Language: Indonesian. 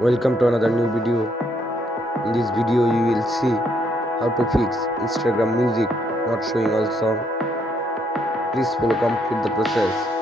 Welcome to another new video. In this video you will see how to fix Instagram music not showing all song. Please follow complete the process.